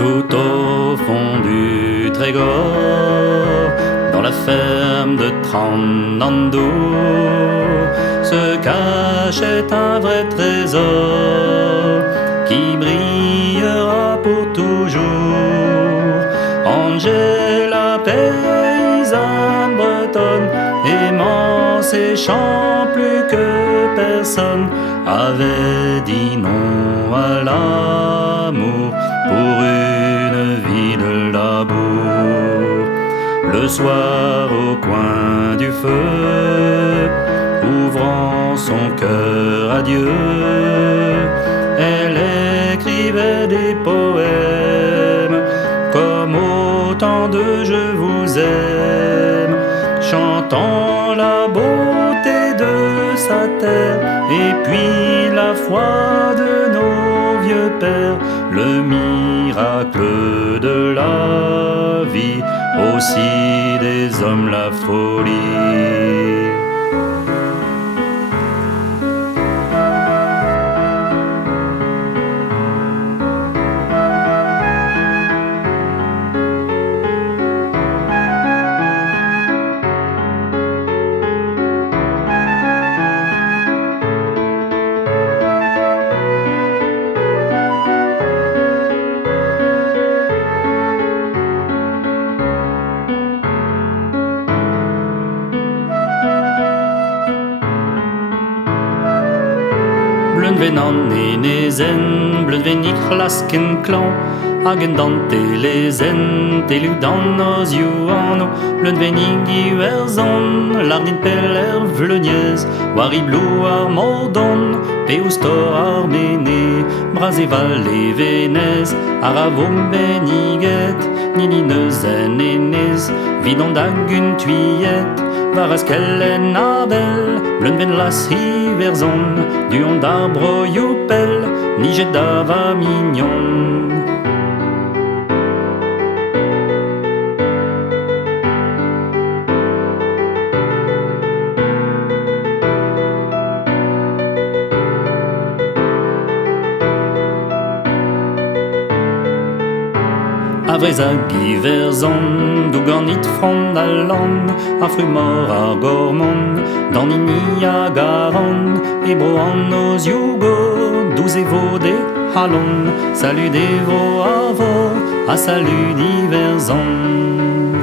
Tout au fond du Trégor, dans la ferme de Tranando, se cachait un vrai trésor qui brillera pour toujours. Angela, paysanne bretonne, aimant ses chants plus que personne, avait dit non à l'amour pour une vie de labour. Le soir au coin du feu, ouvrant son cœur à Dieu, elle écrivait des poèmes comme autant de je vous aime, chantant la beauté de sa terre et puis la foi de nos vieux pères, le miracle de la vie, aussi des hommes la folie. Blund ven an enezen, blund ven ik lasken klan, hagen dante lezen, telu dan nos yuano, blund ven ik iwerzon, lardin peller vleuniez, war i blou ar mordon, peustor ar mene, brazeval e venez, ar avom beniget, nini neuzen enez, vidon dag un tuyet, var as kellen abel, blund ven las hiverzon, du on d'arbre youpel, ni jet d'ava mignon. Avrez hag iverzon, d'où ganit front allan, a frumor ar gormon, dan ini a garon, e bro an nos yougo, douz e vo de halon, salut de vo a vo, a salut d'iverzon.